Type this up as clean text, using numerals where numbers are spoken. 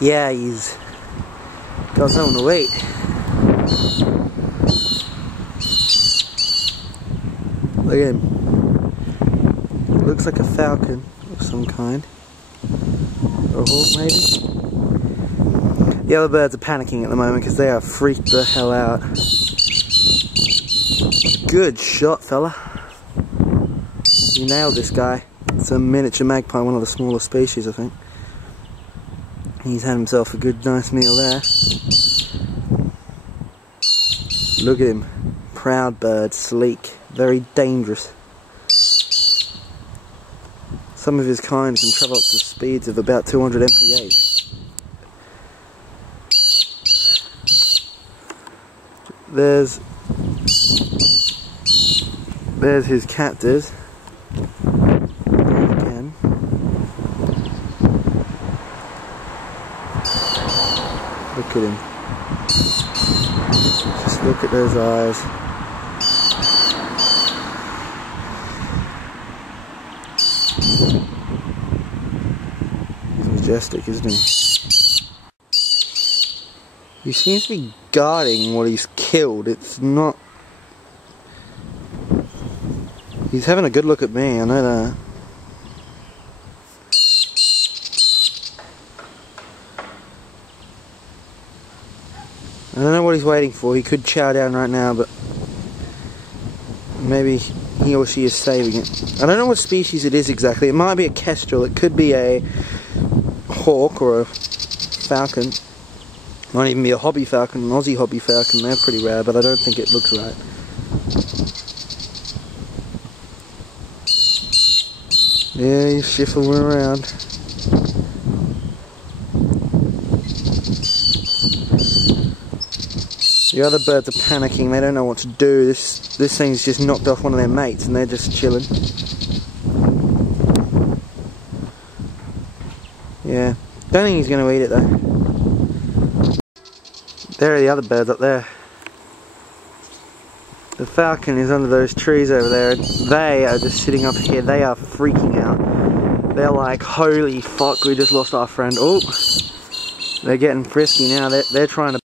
Yeah, he's got something to eat. Look at him. Looks like a falcon of some kind. Or a hawk maybe. The other birds are panicking at the moment because they are freaked the hell out. Good shot, fella. You nailed this guy. It's a miniature magpie, one of the smaller species, I think. He's had himself a good, nice meal there. Look at him. Proud bird, sleek, very dangerous. Some of his kind can travel up to speeds of about 200 mph. There's his captors. Again. Look at him. Just look at those eyes. He's majestic, isn't he? He seems to be guarding what he's killed. It's not... He's having a good look at me, I know that. I don't know what he's waiting for. He could chow down right now, but maybe he or she is saving it. I don't know what species it is exactly. It might be a kestrel. It could be a hawk or a falcon. Might even be a hobby falcon, an Aussie hobby falcon. They're pretty rare, but I don't think it looks right. Yeah, he's shuffling around. The other birds are panicking, they don't know what to do. This thing's just knocked off one of their mates and they're just chilling. Yeah, don't think he's going to eat it though. There are the other birds up there. The falcon is under those trees over there and they are just sitting up here. They are freaking out. They're like, holy fuck, we just lost our friend. Oh, they're getting frisky now. They're trying to